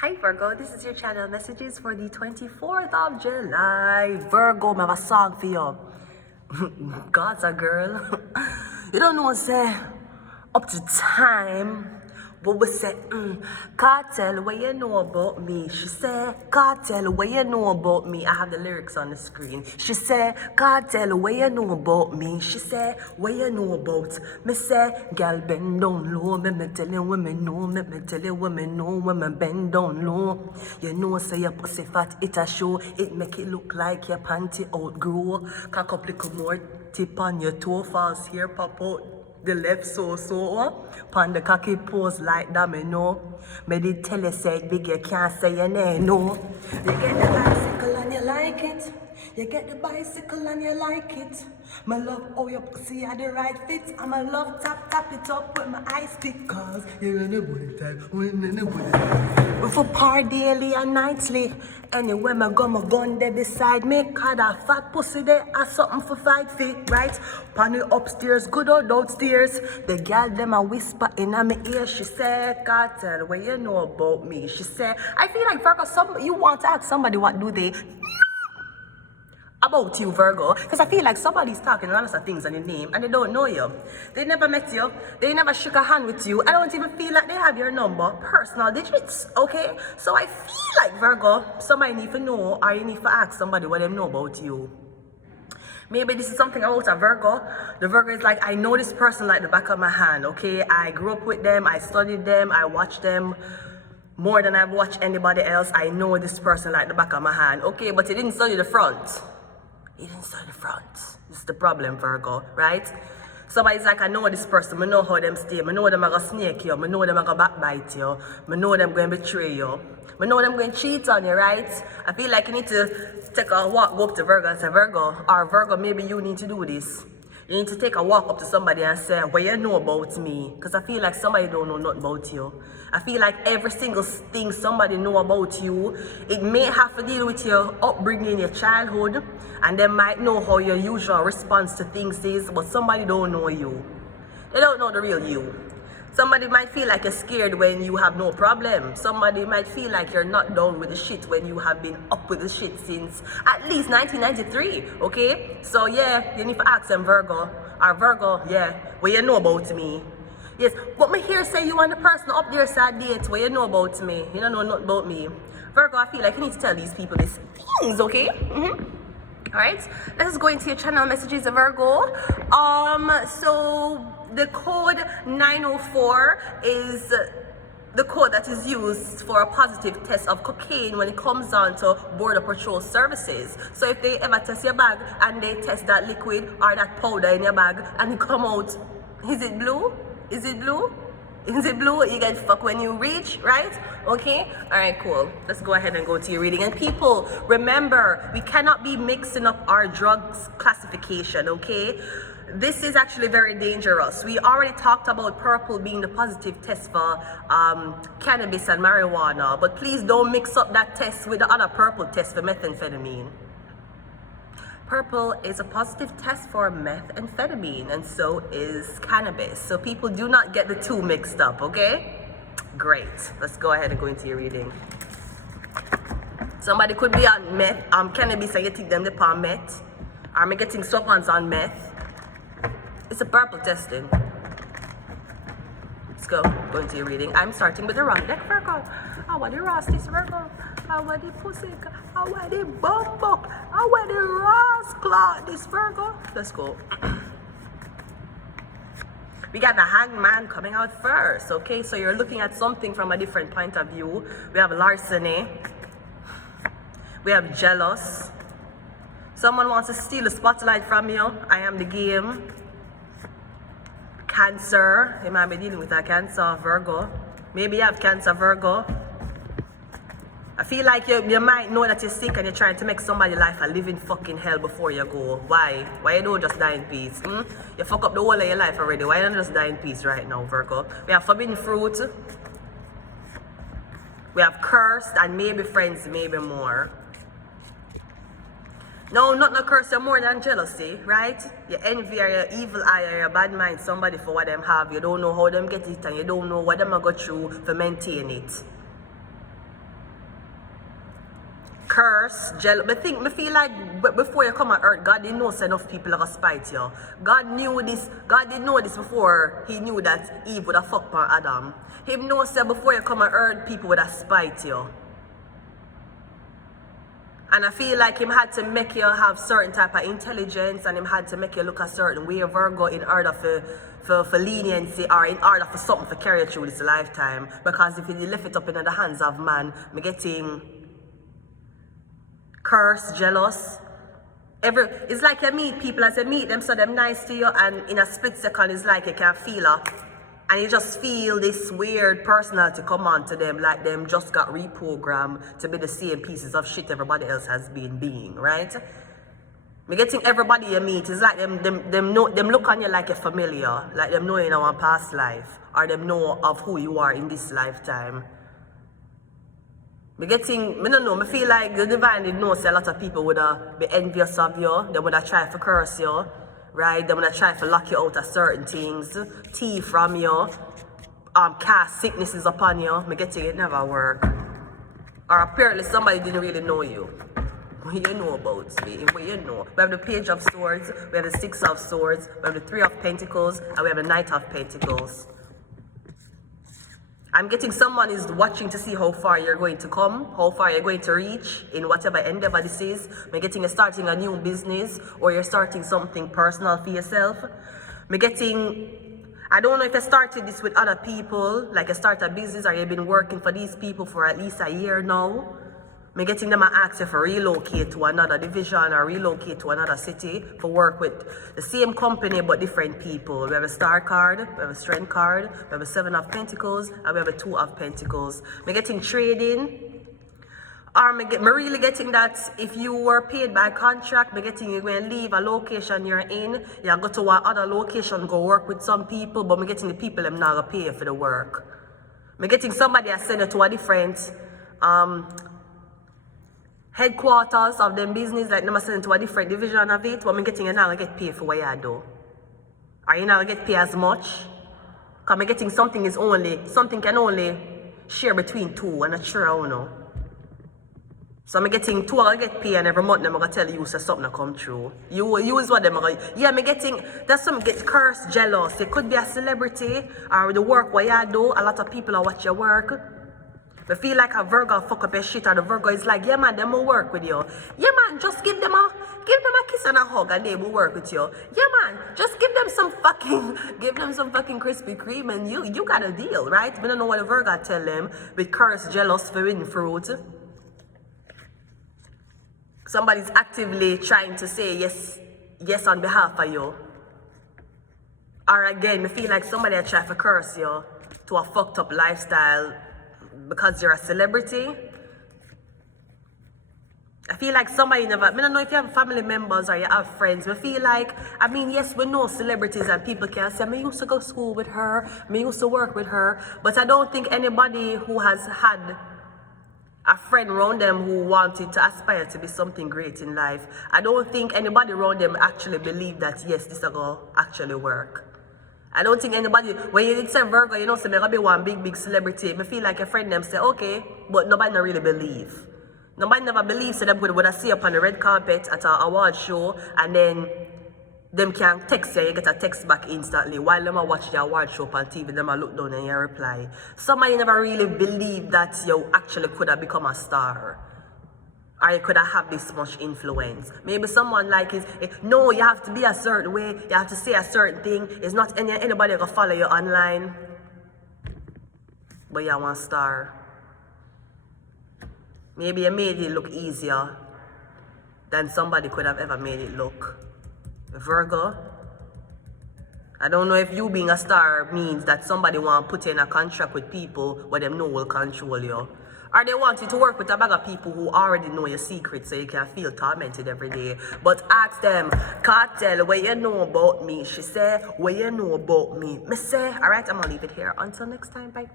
Hi Virgo, this is your channel messages for the 24th of July. Virgo, I have a song for you. God's a girl. You don't know, say, up to time. But we say, Cartel, what you know about me? She said, Cartel, what you know about me? I have the lyrics on the screen. She said, Cartel, what you know about me? She said, what you know about me? Say, girl, bend down low. Me tell you women know. Me tell you women know when me bend down low. You know, say your pussy fat, it a show. It make it look like your panty outgrow. Cock up little more tip on your toe. False hair pop out the left so pan the cocky pose like that, me know. Me did tell you say big, you can't say your name, no. You get the bicycle and you like it. You get the bicycle and you like it. My love, oh your pussy had the right fit. I'm a love tap it up with my eyes pick. Cause you're in the booty type, we're in the booty type. We for par daily and nightly. Anyway, my gun there beside me. Cause that fat pussy there has something for fight fit, right? Pan it upstairs, good or downstairs. The girl them a whisper in my ear. She said, Cartel, what you know about me? She said, I feel like Virgo, you want to ask somebody what do they about you, Virgo, because I feel like somebody's talking lots of things on your name and they don't know you. They never met you. They never shook a hand with you. I don't even feel like they have your number, personal digits, okay? So I feel like, Virgo, somebody need to know or you need to ask somebody what they know about you. Maybe this is something about a Virgo. The Virgo is like, I know this person like the back of my hand, okay? I grew up with them, I studied them, I watched them more than I've watched anybody else. I know this person like the back of my hand, okay? But he didn't study the front. He didn't study the front. This is the problem, Virgo, right? Somebody's like, I know this person, I know how them stay, I know them are gonna snake you, I know them are gonna backbite you, I know them going to betray you, I know them going to cheat on you, right? I feel like you need to take a walk, go up to Virgo and say, Virgo, or Virgo, maybe you need to do this. You need to take a walk up to somebody and say, what you know about me? Because I feel like somebody don't know nothing about you. I feel like every single thing somebody know about you, it may have to deal with your upbringing, your childhood, and they might know how your usual response to things is, but somebody don't know you. They don't know the real you. Somebody might feel like you're scared when you have no problem. Somebody might feel like you're not down with the shit when you have been up with the shit since at least 1993, okay? So yeah, you need to ask them, Virgo. Or Virgo, yeah, what you know about me? Yes, but me here say you and the person up there sad date, what you know about me? You don't know nothing about me. Virgo, I feel like you need to tell these people these things, okay? Alright, let's go into your channel messages, Virgo. So the code 904 is the code that is used for a positive test of cocaine when it comes down to border patrol services. So if they ever test your bag and they test that liquid or that powder in your bag and it come out, is it blue? Is it blue? Is it blue? You get fucked when you reach, right? Okay? Alright, cool. Let's go ahead and go to your reading. And people, remember, we cannot be mixing up our drugs classification, okay? This is actually very dangerous. We already talked about purple being the positive test for cannabis and marijuana, but please don't mix up that test with the other purple test for methamphetamine. Purple is a positive test for methamphetamine, and so is cannabis. So people do not get the two mixed up, okay? Great. Let's go ahead and go into your reading. Somebody could be on meth, cannabis, and you think them upon meth. Or me getting someone's on meth. It's a purple testing. Let's go into your reading. I'm starting with the wrong deck, Virgo. How are the Rosties, Virgo? How are the pussy? How are the bumbuck? How are the Ross claw? This Virgo. Let's go. We got the hangman coming out first, okay? So you're looking at something from a different point of view. We have larceny. We have jealous. Someone wants to steal the spotlight from you. I am the game. Cancer. You might be dealing with a cancer, Virgo. Maybe you have cancer, Virgo. I feel like you might know that you're sick and you're trying to make somebody's life a living fucking hell before you go. Why? Why you don't just die in peace? You fuck up the whole of your life already. Why don't you just die in peace right now, Virgo? We have forbidden fruit. We have cursed and maybe friends, maybe more. No, not no curse you more than jealousy, right? You envy or your evil eye or your bad mind somebody for what them have. You don't know how them get it and you don't know what them are go through to maintain it. curse, jealous. Me feel like before you come on earth, God didn't know enough people are gonna spite you. God knew this. God didn't know this before He knew that Eve would have fucked on Adam. He knows that before you come on earth, people would have spite you. And I feel like Him had to make you have certain type of intelligence, and Him had to make you look a certain way, Virgo, in order for leniency, or in order for something to carry you through this lifetime. Because if you left it up in the hands of man, me getting cursed, jealous. It's like you meet people, as you meet them, so them nice to you, and in a split second, it's like you can feel her. And you just feel this weird personality come on to them, like them just got reprogrammed to be the same pieces of shit everybody else has been being, right? Me getting everybody you meet, it's like them look on you like you're familiar, like them know in our past life, or them know of who you are in this lifetime. Me don't know, me feel like the divine did know say a lot of people would be envious of you, they would have tried to curse you. Right, they're gonna try to lock you out of certain things, tea from you, cast sicknesses upon you. Me getting it never work. Or apparently somebody didn't really know you. What you know about me? What you know? We have the Page of Swords, we have the Six of Swords, we have the Three of Pentacles, and we have the Knight of Pentacles. I'm getting someone is watching to see how far you're going to come, how far you're going to reach in whatever endeavor this is. I'm getting you're starting a new business, or you're starting something personal for yourself. I'm getting, I don't know if you started this with other people, like you start a business, or you've been working for these people for at least a year now. I'm getting them to ask you for relocate to another division or relocate to another city for work with the same company but different people. We have a Star card, we have a Strength card, we have a Seven of Pentacles, and we have a Two of Pentacles. I'm getting trading. Or I'm really getting that if you were paid by contract, I'm getting you going to leave a location you're in, you go to one other location, go work with some people, but I'm getting the people them not going to pay you for the work. I'm getting somebody I send you to a different headquarters of them business, like them send to a different division of it, but I'm getting you now get paid for what you do. Or you now get paid as much. Because I'm getting something can only share between two, and that's sure I know. So I'm getting two, I get paid, and every month I'm going to tell you so something come true. You is what them are going to, yeah, I'm getting, that's something get cursed, jealous. It could be a celebrity, or the work what you do, a lot of people are watch your work. I feel like a Virgo fuck up your shit, or the Virgo is like, yeah man, them will work with you. Yeah man, just give them a kiss and a hug and they will work with you. Yeah man, just give them some fucking Krispy Kreme and you got a deal, right? We don't know what the Virgo tell them with curse, jealous, forbidden fruit. Somebody's actively trying to say yes on behalf of you. Or again, I feel like somebody are trying to curse you to a fucked up lifestyle because you're a celebrity. I feel like somebody I don't know if you have family members or you have friends. I feel like, yes, we know celebrities and people can say, I used to go to school with her, I used to work with her, but I don't think anybody who has had a friend around them who wanted to aspire to be something great in life, I don't think anybody around them actually believe that, yes, this is going to actually work. I don't think anybody, when you say Virgo, you know, say, I'm going to be one big celebrity. I feel like a friend them say, okay, but nobody not really believe. Nobody never believes, so them would have see up on the red carpet at an award show, and then them can text you get a text back instantly. While them are watch the award show on TV, them are look down and you reply. Somebody never really believe that you actually could have become a star. Or you could have this much influence. Maybe someone like no, you have to be a certain way, you have to say a certain thing. It's not anybody gonna follow you online. But you want a star. Maybe you made it look easier than somebody could have ever made it look. Virgo, I don't know if you being a star means that somebody want to put you in a contract with people where them know will control you. Or they want you to work with a bag of people who already know your secrets so you can feel tormented every day. But ask them, Cartel, what you know about me? She say, what you know about me? Me say, alright, I'm going to leave it here. Until next time, bye.